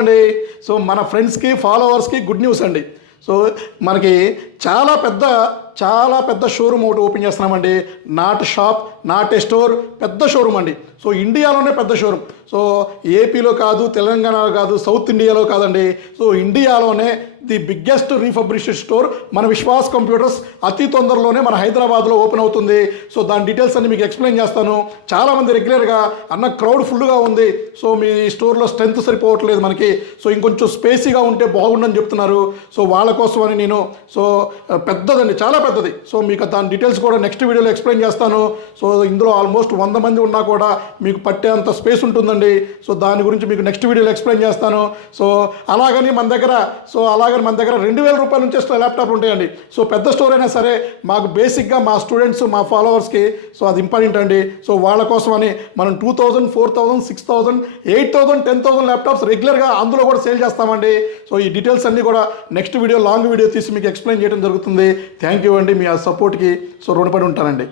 అండి. సో మన ఫ్రెండ్స్కి ఫాలోవర్స్కి గుడ్ న్యూస్ అండి. సో మనకి చాలా పెద్ద షోరూమ్ ఒకటి ఓపెన్ చేస్తున్నామండి. Not shop, not a store, పెద్ద షోరూమ్ అండి. సో ఇండియాలోనే పెద్ద షోరూమ్. సో ఏపీలో కాదు, తెలంగాణలో కాదు, సౌత్ ఇండియాలో కాదండి. సో ఇండియాలోనే ది బిగ్గెస్ట్ రీఫబ్రిష్డ్ స్టోర్ మన విశ్వాస్ కంప్యూటర్స్ అతి తొందరలోనే మన హైదరాబాద్లో ఓపెన్ అవుతుంది. సో దాని డీటెయిల్స్ అన్ని మీకు ఎక్స్ప్లెయిన్ చేస్తాను. చాలామంది రెగ్యులర్గా అన్న క్రౌడ్ ఫుల్గా ఉంది, సో మీ స్టోర్లో స్ట్రెంత్ సరిపోవట్లేదు మనకి, సో ఇంకొంచెం స్పేసీగా ఉంటే బాగుండని చెప్తున్నారు. సో వాళ్ళ కోసమని నేను పెద్దదండి, చాలా పెద్దది. సో మీకు దాని డీటెయిల్స్ కూడా నెక్స్ట్ వీడియోలో ఎక్స్ప్లెయిన్ చేస్తాను. సో ఇందులో ఆల్మోస్ట్ 100 మంది ఉన్నా కూడా మీకు పట్టేంత స్పేస్ ఉంటుందండి. సో దాని గురించి మీకు నెక్స్ట్ వీడియోలో ఎక్స్ప్లెయిన్ చేస్తాను. సో అలాగని మన దగ్గర 2000 రూపాయల నుంచి ల్యాప్టాప్లు ఉంటాయండి. సో పెద్ద స్టోర్ అయినా సరే మాకు బేసిక్గా మా స్టూడెంట్స్, మా ఫాలోవర్స్కి సో అది ఇంపార్టెంట్ అండి. సో వాళ్ళ కోసమని మనం 2000, 4000, 6000, 8000, 10,000 ల్యాప్టాప్స్ రెగ్యులర్గా అందులో కూడా సేల్ చేస్తామండి. సో ఈ డీటెయిల్స్ అన్నీ కూడా నెక్స్ట్ వీడియో, లాంగ్ వీడియో తీసి మీకు ఎక్స్ప్లెయిన్ చేయడం జరుగుతుంది. థ్యాంక్ యూ అండి, మీ ఆ సపోర్ట్కి సో రుణపడి ఉంటానండి.